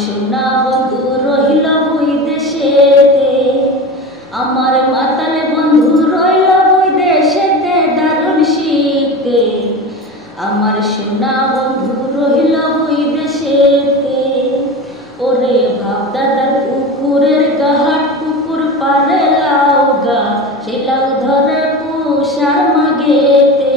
সোনা বন্ধু রহিল বৈদেশেতে, আমার মাতাল বন্ধু রইল বৈদেশেতে দারুণ শীতে। আমার সোনা বন্ধু রহিল বৈদেশেতে, ওরে বাপ দাদার পুকুরের ঘাট পুকুর পারে লাউ গাছ, সেই লাউ ধরে পুষার মাগেতে।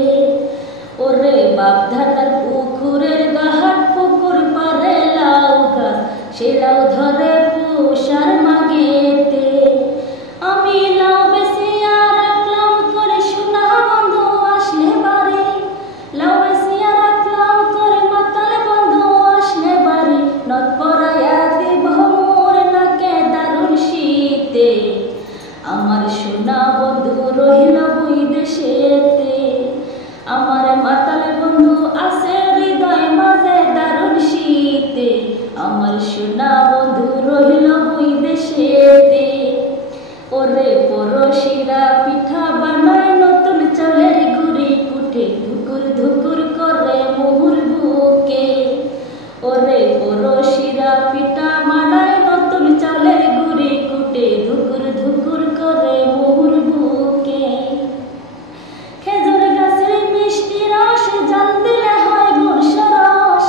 ওরে বাপ দাদার পুকুরের ঘাট পুকুর পারে লাউ গাছ, সেই লাউ ধরে পুষার মাগেতে। আমি লাউ বেচিয়া রাখলাম করে সোনা বন্ধু আসলে বাড়ি, লাউ বেচিয়া রাখলাম করে মাতাল বন্ধু আসলে বাড়ি। নদ পরাইয়া দিব মোর নাকে দারুণ শীতে, আমার সোনা বন্ধু রহিল বৈদেশেতে। আমার মাতাল বন্ধু আছে হৃদয় মাঝে দারুণ শীতে, আমার সোনা বন্ধু রহিল বৈদেশেতে। ওরে পরশিরা পিঠা বানায় নতুন চালের গুড়ি কুটে, ধুকুর ধুকুর করে মুহুর বুকে। ওরে পরশিরা পিঠা বানায় নতুন চালের গুড়ি কুটে, ধুকুর ধুকুর করে মুহুর বুকে। খেজুর গাছের মিষ্টি রস জাল দিলে হয় গুড় সরস,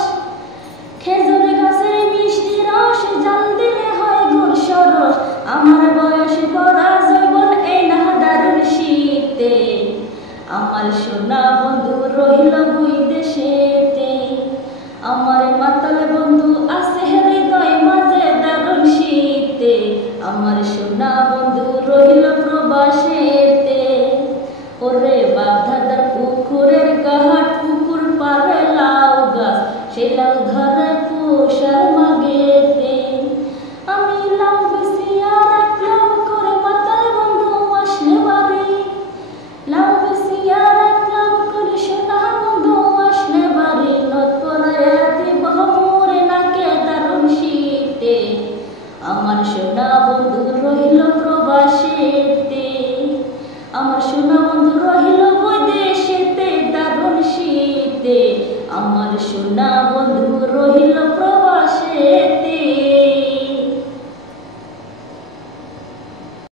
খেজুর গাছের মিষ্টি রস জাল দিলে হয় গুড় সরস। আমার বয়স বড়া যৌবন এই না দারুণ শীতে, আমার সোনা বন্ধু রহিল বৈদেশেতে। আমার মাতাল বন্ধু আছে হৃদয় মাঝে দারুণ শীতে, আমার সোনা বন্ধু রহিল প্রবাসেতে। ওরে বাপ দাদার পুকুরের ঘাট পুকুর পারে লাউ গাছ, সেই লাউ ধরে পুষার মাগেতে। আমি লাউ বেচিয়া রাখলাম করে মাতাল বন্ধু আসলে বাড়ি, লাউ বেচিয়া রাখলাম করে সোনা বন্ধু আসলে বাড়ি। নদ পরাইয়া দিব মোর নাকে দারুণ শীতে, আমার সোনা বন্ধু রহিল প্রবাসেতে। আমার সোনা বন্ধু রহিল বৈদেশেতে দারুণ শীতে, আমার সোনা বন্ধু রহিল প্রবাসেতে।